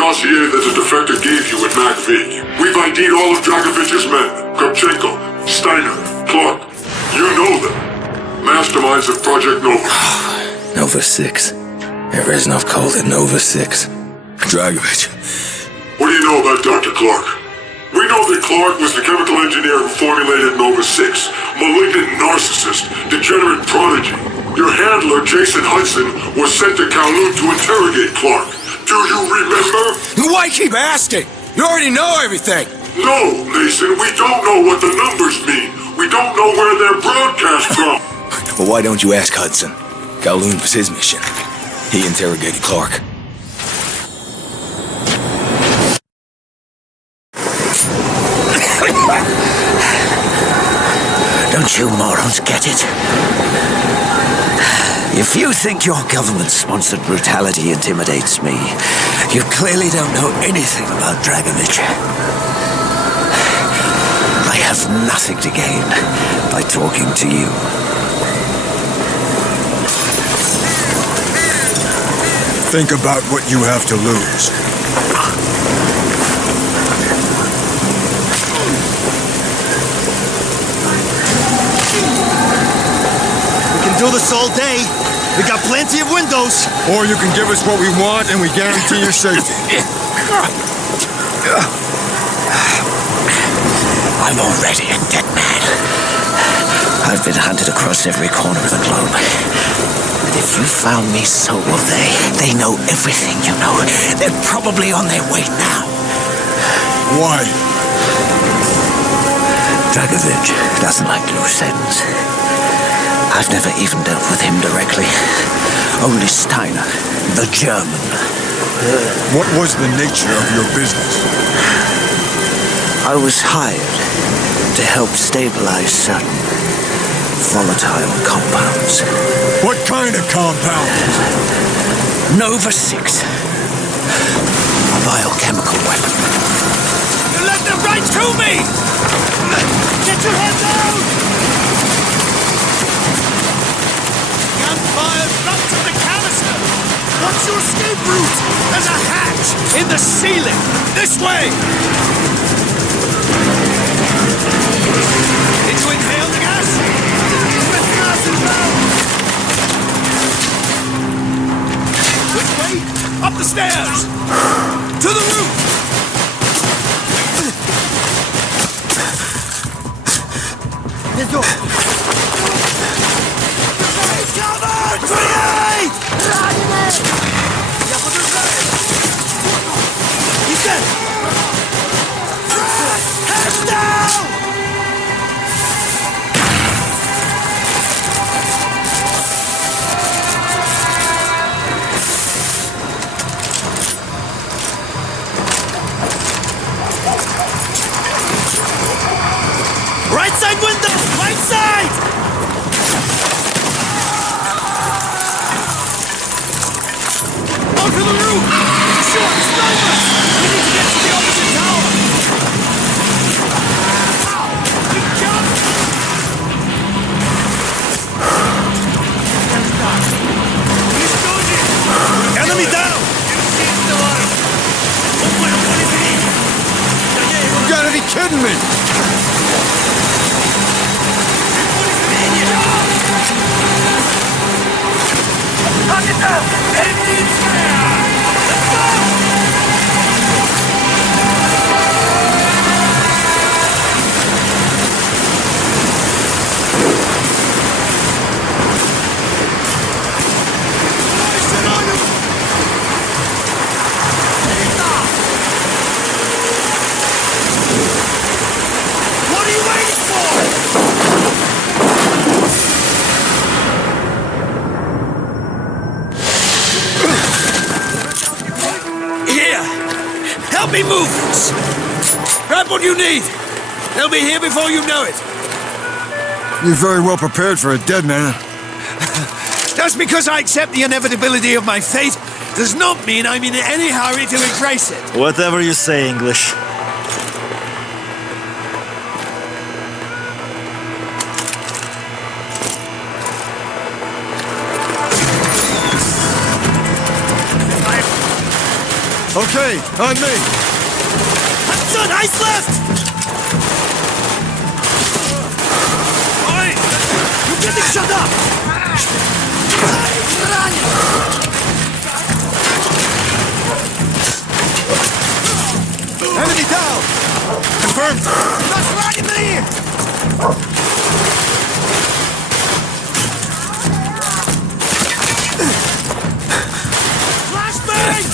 dossier that the defector gave you in Mac V. We've ID'd all of Dragovich's men. Kopchenko, Steiner, Clark. You know them. Masterminds of Project Nova. Nova 6. Reznov called it Nova 6. Dragovich. What do you know about Dr. Clark? We know that Clark was the chemical engineer who formulated Nova 6. Malignant narcissist, degenerate prodigy. Your handler, Jason Hudson, was sent to Kowloon to interrogate Clark. Do you remember? Why keep asking? You already know everything. No, Mason, we don't know what the numbers mean. We don't know where they're broadcast from. Well, why don't you ask Hudson? Kowloon was his mission. He interrogated Clark. Don't you morons get it? If you think your government-sponsored brutality intimidates me, you clearly don't know anything about Dragovich. I have nothing to gain by talking to you. Think about what you have to lose. We can do this all day. We got plenty of windows. Or you can give us what we want and we guarantee your safety. I'm already a dead man. I've been hunted across every corner of the globe. And if you found me, so will they. They know everything you know. They're probably on their way now. Why? Dragovich doesn't like loose ends. I've never even dealt with him directly. Only Steiner, the German. What was the nature of your business? I was hired to help stabilize certain volatile compounds. What kind of compounds? Nova 6. A biochemical weapon. You let them right through me! Get your head down! Gunfire right to the canister! What's your escape route? There's a hatch in the ceiling! This way! Did you inhale the gas? With gas inbound! Which way? Up the stairs! To the roof! Let's go! Cover! 28! He's dead! Hands down! Right side window! Right side! Onto the roof! Short, snipers! We need to get to the opposite tower! You jump! Enemy down! You gotta be kidding me! What are you waiting for? Here! Help me move this! Grab what you need! They'll be here before you know it! You're very well prepared for a dead man. Just because I accept the inevitability of my fate does not mean I'm in any hurry to embrace it. Whatever you say, English. Okay, on me. Son, ice left! Oi! You get it shut up! Enemy down! Confirmed. Flashbang!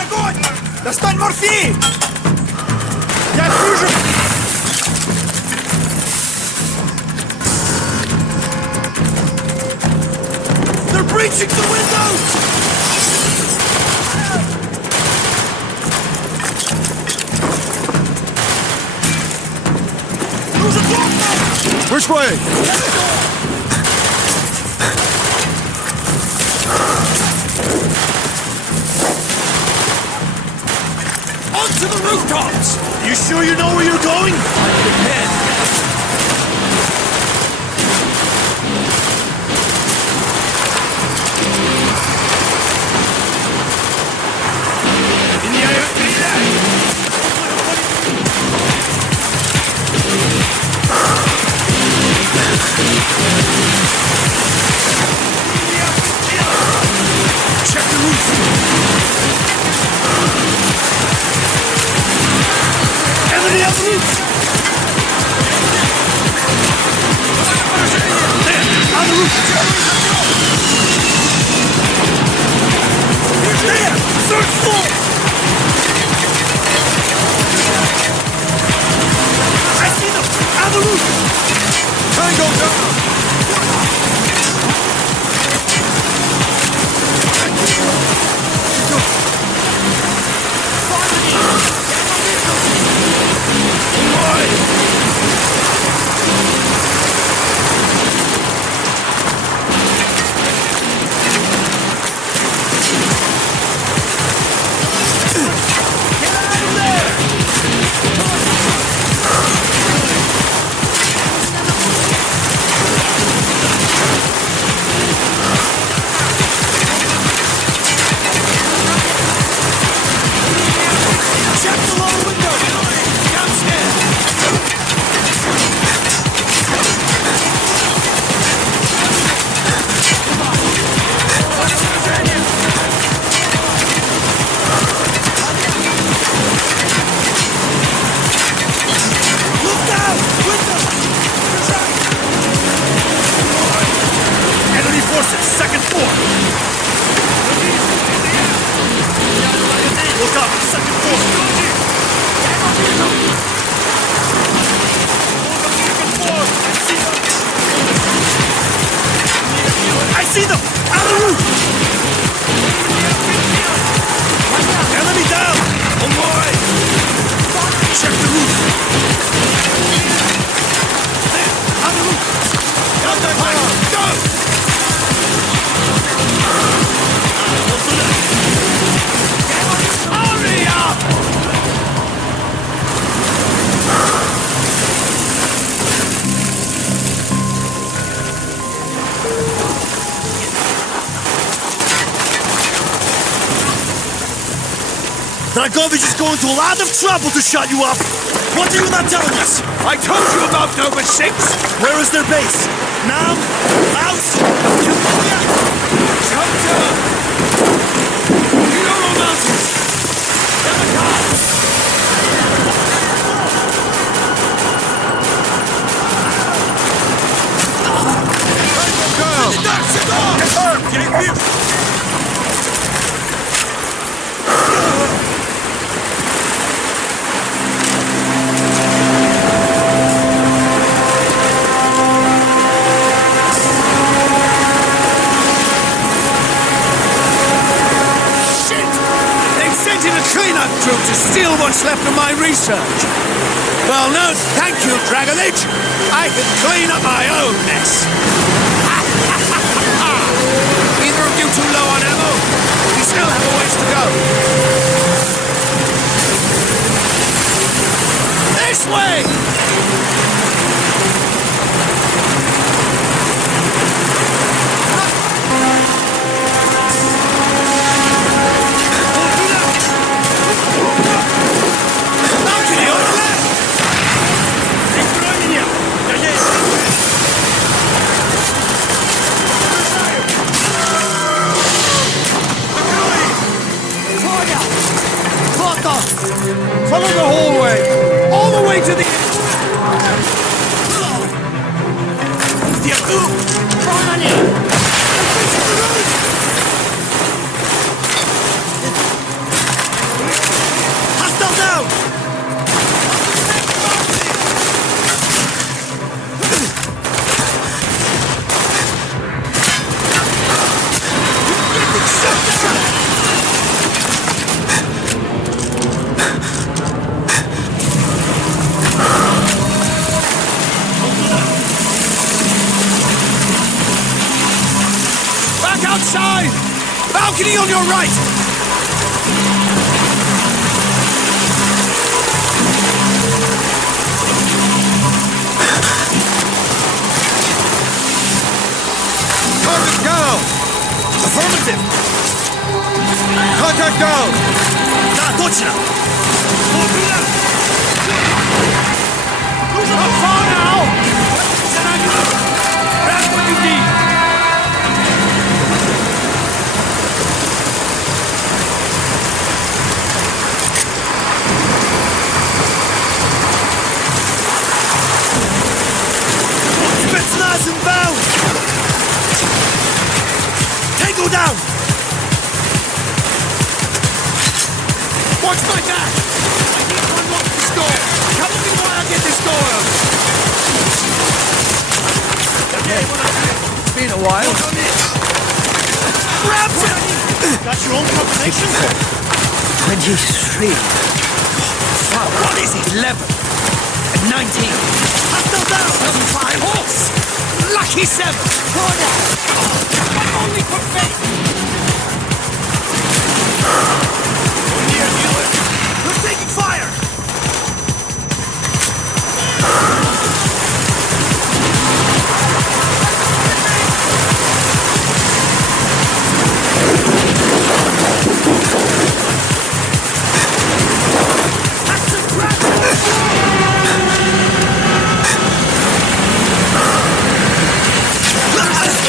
Огонь! Достань морфий! Я вижу! They're breaching the windows! Which way? Onto the rooftops! You sure you know where you're going? Head. Check the roof! Enemy on the roof! There! On the roof! There! Third floor! I see them! On the roof! Tango down! Check the lower window! Downstairs! Look down! Window! Enemy forces, second floor! Look up, second floor! I see them! On the roof! Enemy down! On my! Check the roof! There! On the roof! Down that fire! Go! Hurry up! Dragovich is going to a lot of trouble to shut you up! What are you not telling us? I told you about Nova 6! Where is their base? Nam? Laos? Shelter! You don't know mountains! They're the cops! Cleanup crew to steal what's left of my research. Well, no, thank you, Dragovich. I can clean up my own mess. Either of you too low on ammo? We still have a ways to go. This way! outside! Balcony on your right! Target down! Affirmative! Contact down! Да, точно! Not far now! Grab what you need! Spetsnaz inbound! Tango down! Watch my back! I need to unlock this door! Cover me while I get this door out! Okay, it's been a while. Grab it! Got your own combination? 23. What is it? 11. And 19. Hostile down! 5. Horse! Lucky 7! Corner! Only for faith! We're taking fire!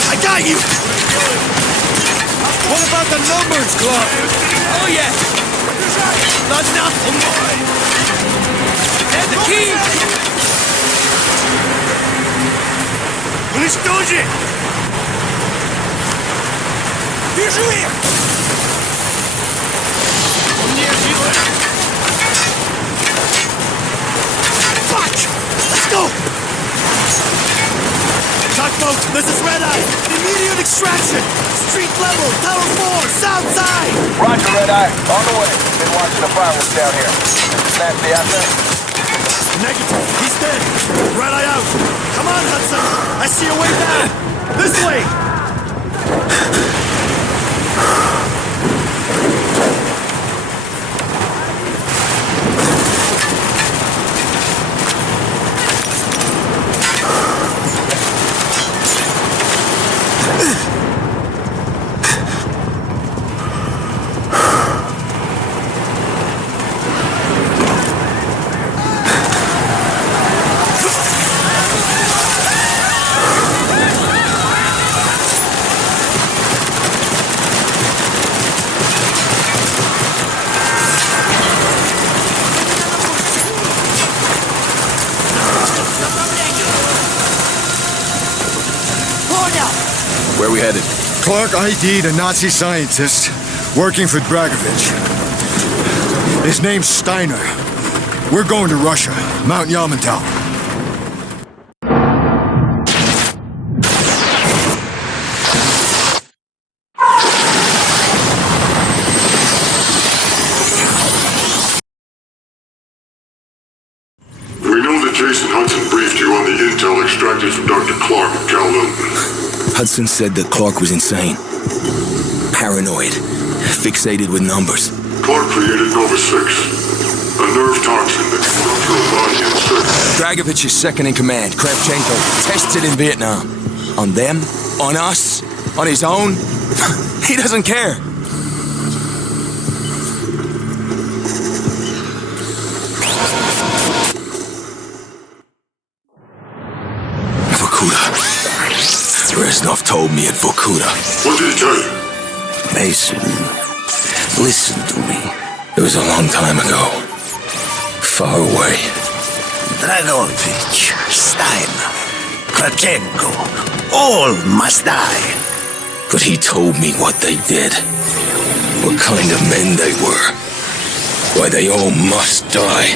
I got you! What about the numbers, Clark? Oh yeah! Not nothing! And the key! Уничтожи! Вижу их! Мне силы! Fuck! Let's go! Tugboat, this is Red Eye! Immediate extraction! Street level, Tower 4, south side! Roger, Red Eye. On the way. Been watching the fireworks down here. Nasty out there? Negative, he's dead! Red Eye out! Come on, Hudson! I see a way down! This way! Where we headed? Clark ID'd a Nazi scientist working for Dragovich. His name's Steiner. We're going to Russia, Mount Yamantau. We know that Jason Hudson briefed you on the intel extracted from Dr. Clark and Cal London. Hudson said that Clark was insane. Paranoid. Fixated with numbers. Clark created Nova 6, a nerve toxin that can rupture a body in seconds. Dragovich's second in command, Kravchenko, tests it in Vietnam. On them? On us? On his own? He doesn't care. Vorkuta. Reznov told me at Vorkuta. What did he tell you? Mason, listen to me. It was a long time ago. Far away. Dragovich, Steiner, Kravchenko, all must die. But he told me what they did. What kind of men they were. Why they all must die.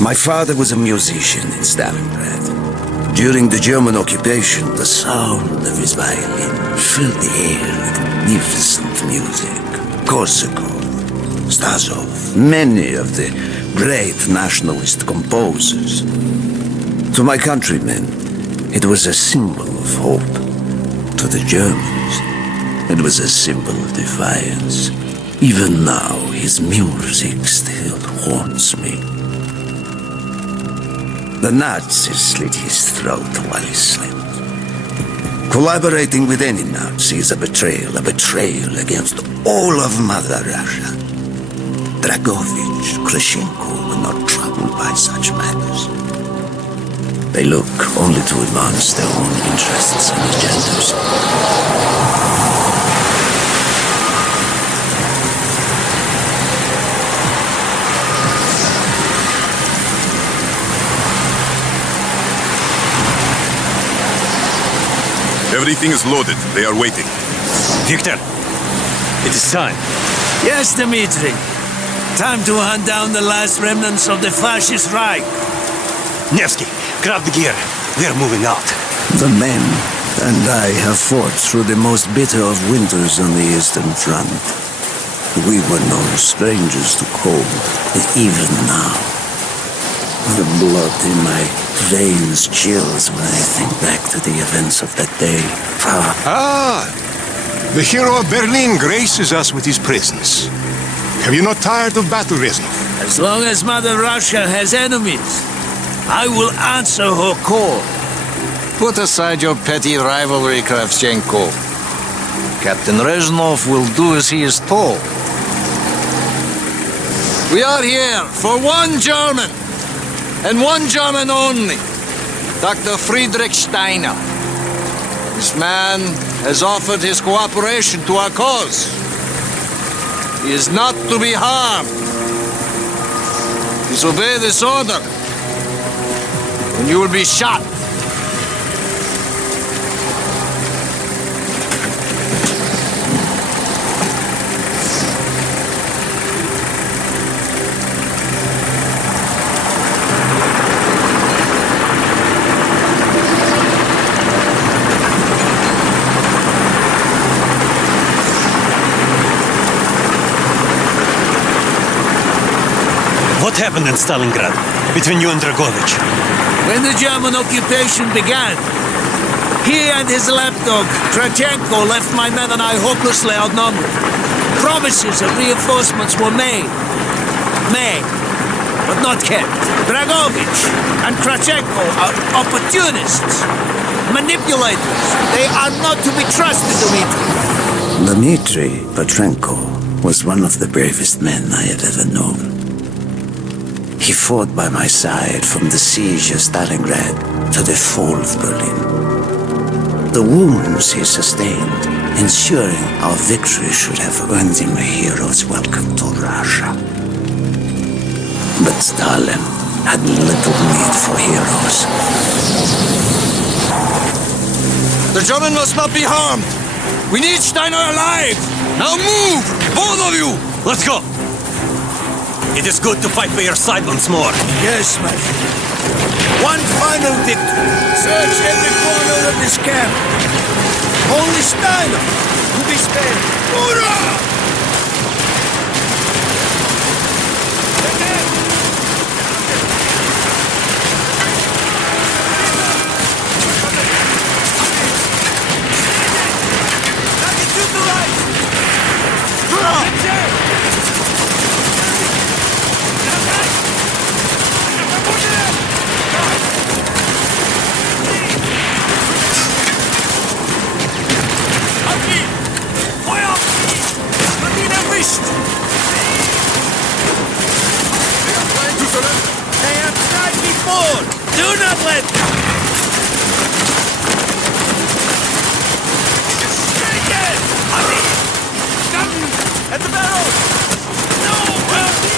My father was a musician in Stalingrad. During the German occupation, the sound of his violin filled the air with magnificent music. Korsakov, Stasov, many of the great nationalist composers. To my countrymen, it was a symbol of hope. To the Germans, it was a symbol of defiance. Even now, his music still haunts me. The Nazis slit his throat while he slept. Collaborating with any Nazi is a betrayal against all of Mother Russia. Dragovich, Krashenko were not troubled by such matters. They look only to advance their own interests and agendas. Everything is loaded. They are waiting. Victor, it is time. Yes, Dmitri. Time to hunt down the last remnants of the fascist Reich. Nevsky, grab the gear. We are moving out. The men and I have fought through the most bitter of winters on the Eastern Front. We were no strangers to cold, even now. The blood in my veins chills when I think back to the events of that day. The hero of Berlin graces us with his presence. Have you not tired of battle, Reznov? As long as Mother Russia has enemies, I will answer her call. Put aside your petty rivalry, Kravchenko. Captain Reznov will do as he is told. We are here for one German, and one German only, Dr. Friedrich Steiner. This man has offered his cooperation to our cause. He is not to be harmed. Disobey this order, and you will be shot. What happened in Stalingrad between you and Dragovich? When the German occupation began, he and his lapdog, Kravchenko, left my men and I hopelessly outnumbered. Promises of reinforcements were made, but not kept. Dragovich and Kravchenko are opportunists, manipulators. They are not to be trusted, Dmitri. Dmitri Petrenko was one of the bravest men I have ever known. He fought by my side from the siege of Stalingrad to the fall of Berlin. The wounds he sustained, ensuring our victory, should have earned him a hero's welcome to Russia. But Stalin had little need for heroes. The German must not be harmed. We need Steiner alive. Now move, both of you. Let's go! It is good to fight by your side once more. Yes, my friend. One final victory. Search every corner of this camp. Only Steiner will be spared. Hoorah! They have tried before! Do not let them! Take it! At the barrel! No! Help me!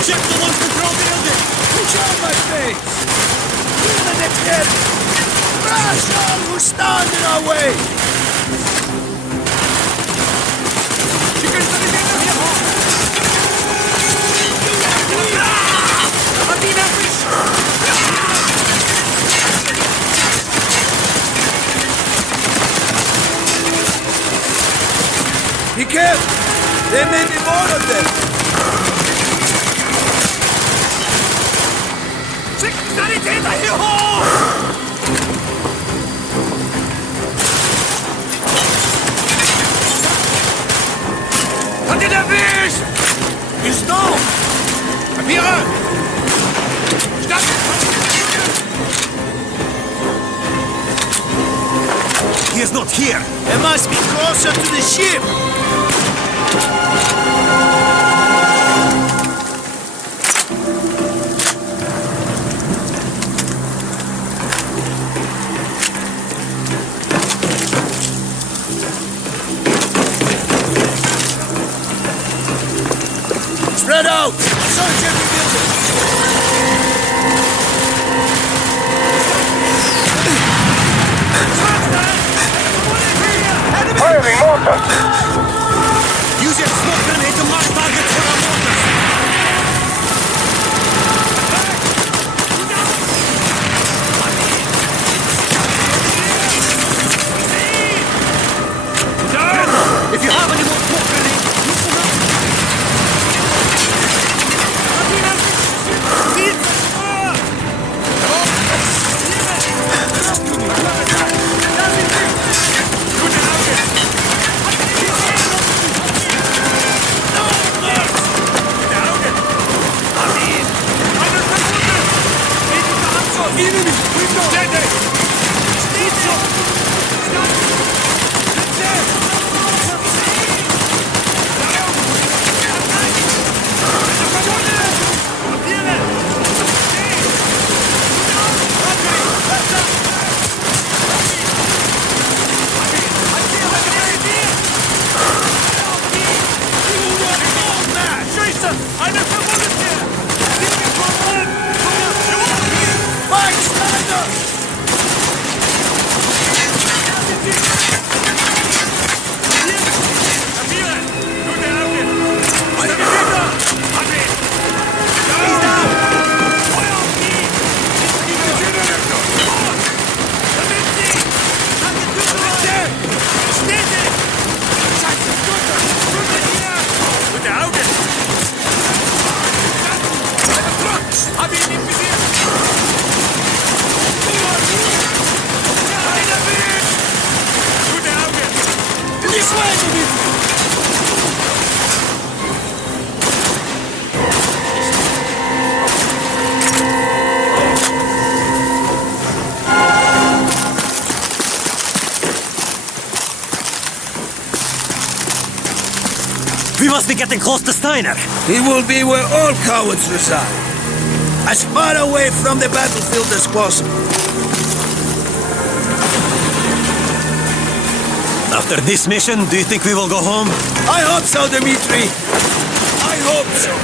Check the one control building! Push on my face! Even if dead! Crash all who stand in our way! Be careful! There may be more of them! Ist da! Papiere! Stopp! He is not here! It must be closer to the ship! Spread out! Search every building! Firing mortars! Use your smoke grenade to mark targets for our mortars! If you have any more smoke grenades, use them up! We must be getting close to Steiner. He will be where all cowards reside. As far away from the battlefield as possible. After this mission, do you think we will go home? I hope so, Dmitri. I hope so.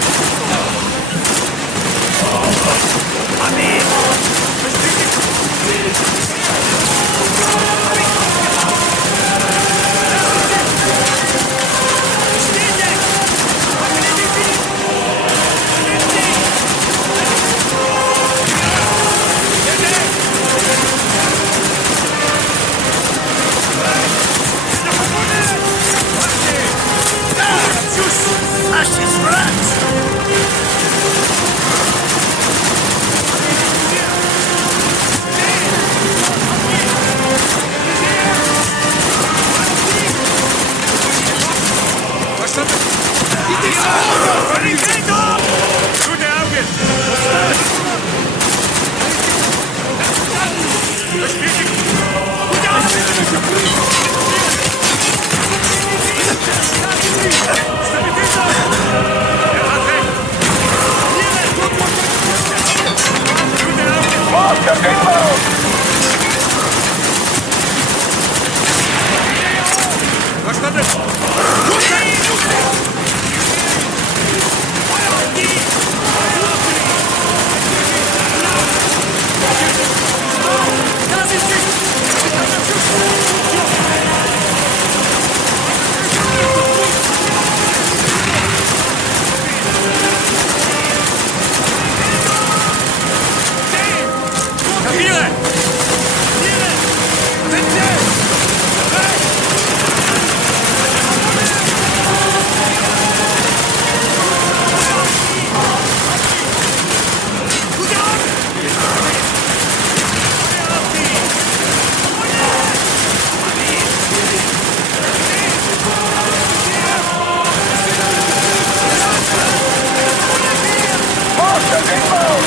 Hostiles inbound.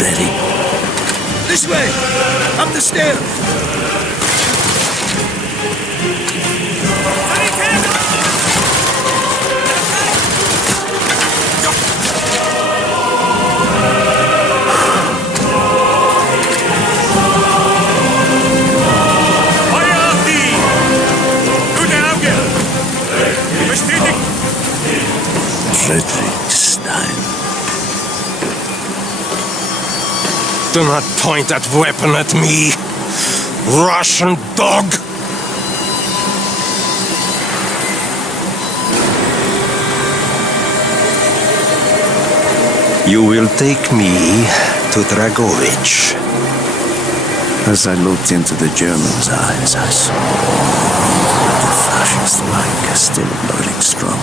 Ready? This way! Up the stairs! Friedrich Stein. Do not point that weapon at me, Russian dog! You will take me to Dragovich. As I looked into the German's eyes, I saw the fascist like still burning strong.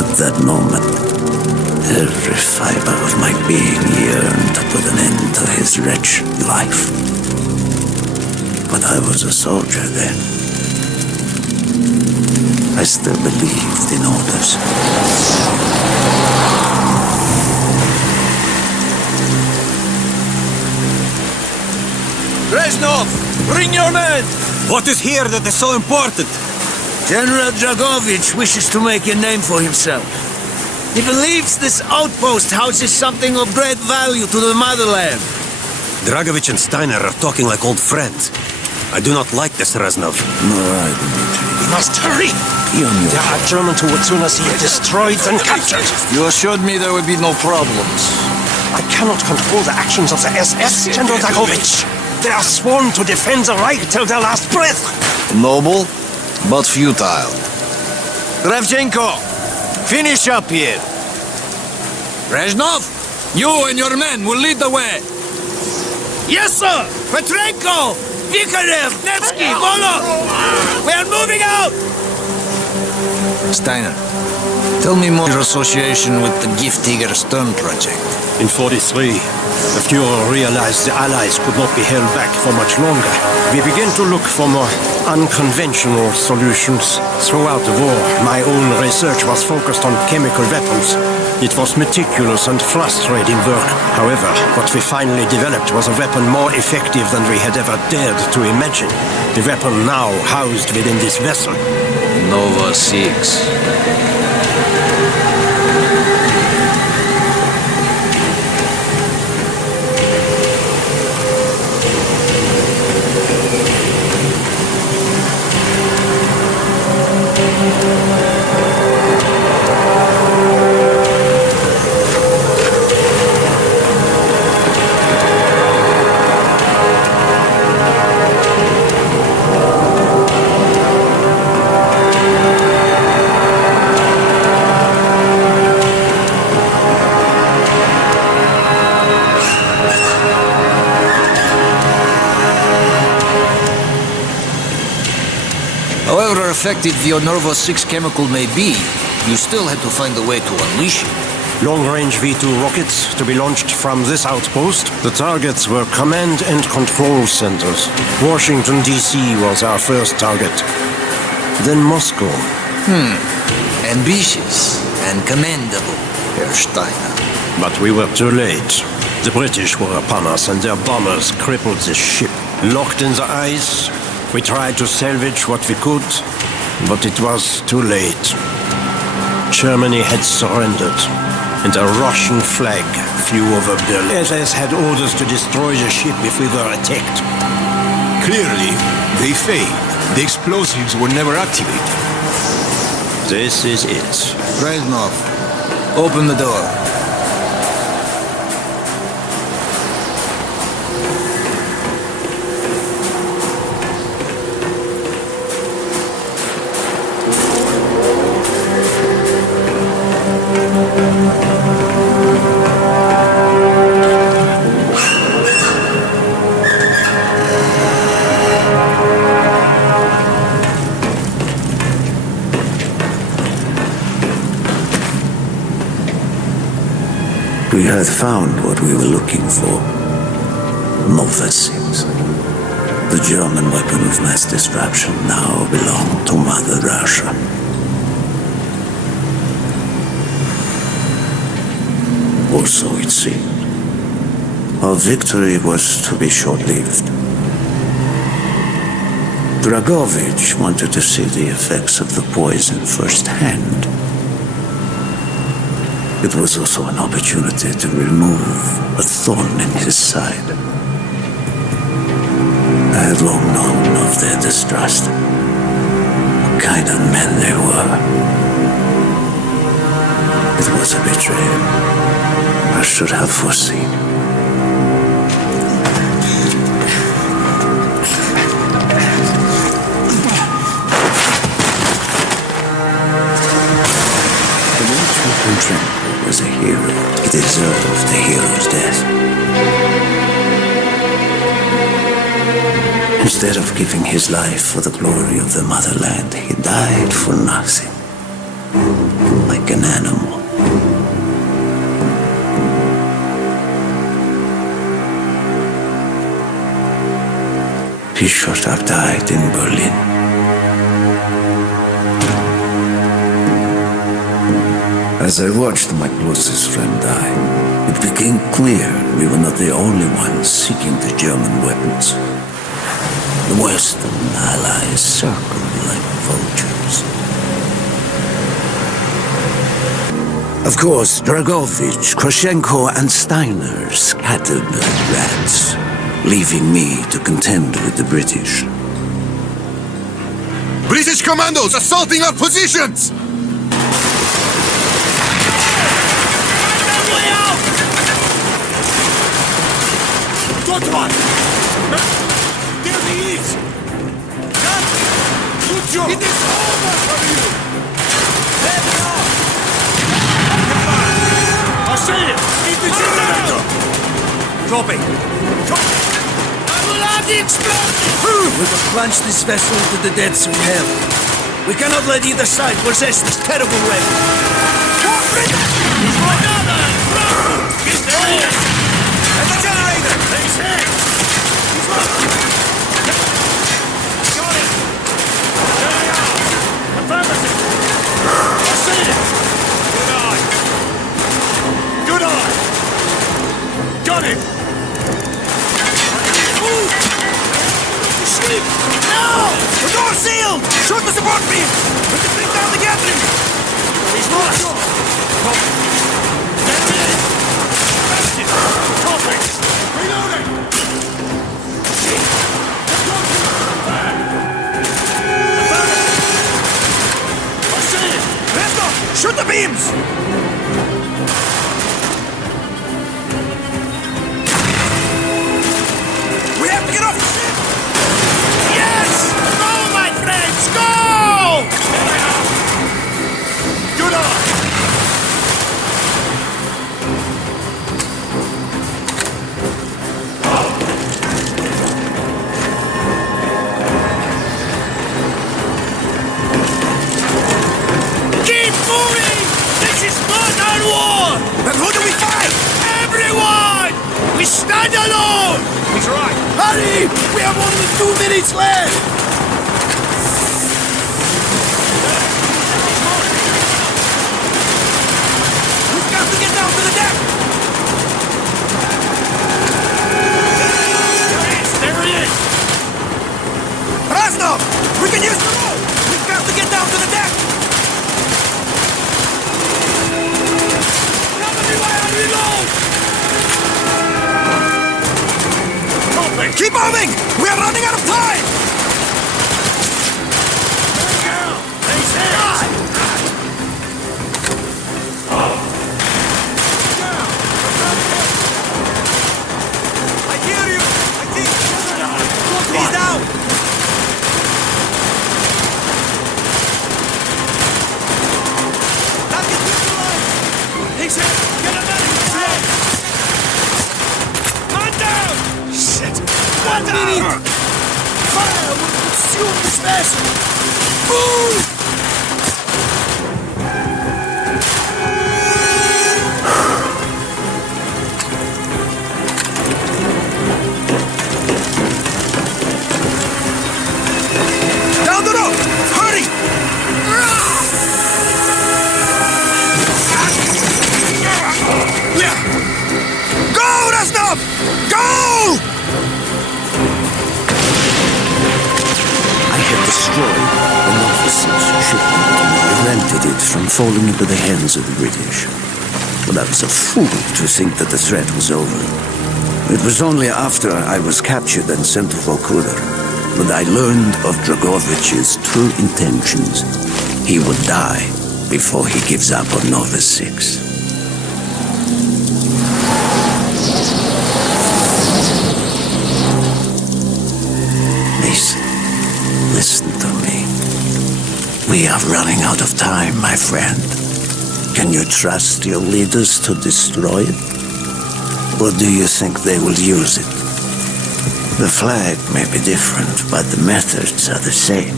At that moment, every fiber of my being yearned to put an end to his wretched life. But I was a soldier then. I still believed in orders. Reznov! Bring your men! What is here that is so important? General Dragovich wishes to make a name for himself. He believes this outpost houses something of great value to the motherland. Dragovich and Steiner are talking like old friends. I do not like this, Reznov. Nor I, Dmitri. We must hurry! Be on your There are Germans who would sooner see it destroyed than captured. You assured me there would be no problems. I cannot control the actions of the SS, General Dragovich. They are sworn to defend the Reich till their last breath. Noble, but futile. Kravchenko, finish up here. Reznov, you and your men will lead the way. Yes, sir! Petrenko! Vikarev! Nevsky! Volov! We are moving out! Steiner, tell me more your association with the Giftiger Stern project. In 43, the Fuhrer realized the Allies could not be held back for much longer. We began to look for more unconventional solutions. Throughout the war, my own research was focused on chemical weapons. It was meticulous and frustrating work. However, what we finally developed was a weapon more effective than we had ever dared to imagine. The weapon now housed within this vessel. Nova 6. However effective your Nova 6 chemical may be, you still had to find a way to unleash it. Long-range V2 rockets to be launched from this outpost. The targets were command and control centers. Washington, D.C. was our first target. Then Moscow. Ambitious and commendable, Herr Steiner. But we were too late. The British were upon us and their bombers crippled the ship. Locked in the ice, we tried to salvage what we could, but it was too late. Germany had surrendered, and a Russian flag flew over Berlin. SS had orders to destroy the ship if we were attacked. Clearly, they failed. The explosives were never activated. This is it. Reznov, open the door. We had found what we were looking for. Nova 6. The German weapon of mass destruction now belonged to Mother Russia. Or so it seemed. Our victory was to be short-lived. Dragovich wanted to see the effects of the poison firsthand. It was also an opportunity to remove a thorn in his side. I had long known of their distrust. What kind of men they were. It was a betrayal I should have foreseen. Tremble was a hero. He deserved a hero's death. Instead of giving his life for the glory of the motherland, he died for nothing. Like an animal. He should have died in Berlin. As I watched my closest friend die, it became clear we were not the only ones seeking the German weapons. The Western allies circled like vultures. Of course, Dragovich, Krashenko, and Steiner scattered like rats, leaving me to contend with the British. British commandos assaulting our positions! Good one! There he is! Good job! It is over for you! Let it off! I see it! Keep the generator! Copy! I will have the explosion! We will plunge this vessel into the depths of hell. We cannot let either side possess this terrible weapon. He's right now, man! He's there! At the generator! He's here! He's right! Got it! There they are! Affirmative! I see it! Good eye! Good eye! Got it! Move! Sleep! No! The door's sealed! Shoot the support beam! We can bring down the gathering! He's lost! Copy! There he is! Bastion! Copy! Reloading! I see it! Let's go! Shoot the beams! We have to get off the ship! Yes! Go, my friends! Go! Good eye! Keep moving! This is not our war! Then who do we fight? Everyone! We stand alone! He's right. Hurry! We have only 2 minutes left! We've got to get down to the deck! There he is! Raznov! We can use the rope! We've got to get down to the deck! Cover me while I reload! Copy! Keep moving! We are running out of time! He's here! I hear you! I think... He's down! That is neutralized! He's hit! Get him out of here! Man down! Shit! 1 minute! Fire will consume this vessel! Move! falling into the hands of the British. But I was a fool to think that the threat was over. It was only after I was captured and sent to Vokuda that I learned of Dragovich's true intentions. He would die before he gives up on Nova 6. Listen to me. We are running out of time, my friend. Can you trust your leaders to destroy it? Or do you think they will use it? The flag may be different, but the methods are the same.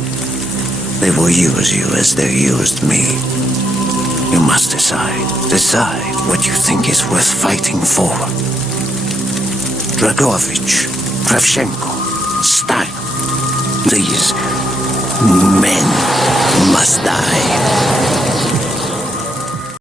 They will use you as they used me. You must decide. Decide what you think is worth fighting for. Dragovich, Kravchenko, Stein. These men must die.